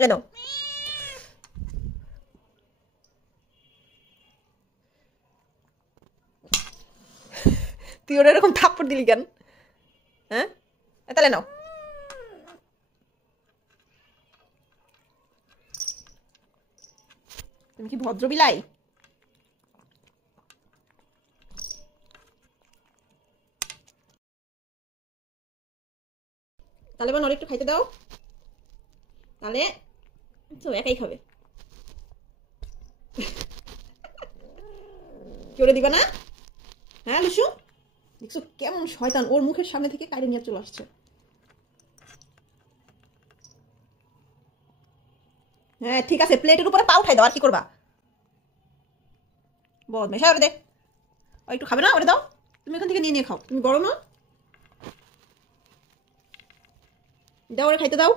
কেন তুই ওরা এরকম থাপ্পড় দিলি কেন? হ্যাঁ, তাহলে নাও। তুমি কি ভদ্র বিলাই? তাহলে বা নর একটু খাইতে দাও, তাহলে তো একাই খাবে। কেউ দিবা না? হ্যাঁ লুসু, দেখছো কেমন শয়তান, ওর মুখের সামনে থেকে কাইরে নিয়ে চলে আসছে। হ্যাঁ ঠিক আছে, প্লেটের উপরে পা উঠাই দাও, আর কি করবা? বদমাইশ, ওরে দে। ও একটু খাবে না, ওরে দাও। তুমি এখান থেকে নিয়ে নিয়ে খাও, তুমি বড় না। দাও, ওরে খাইতে দাও।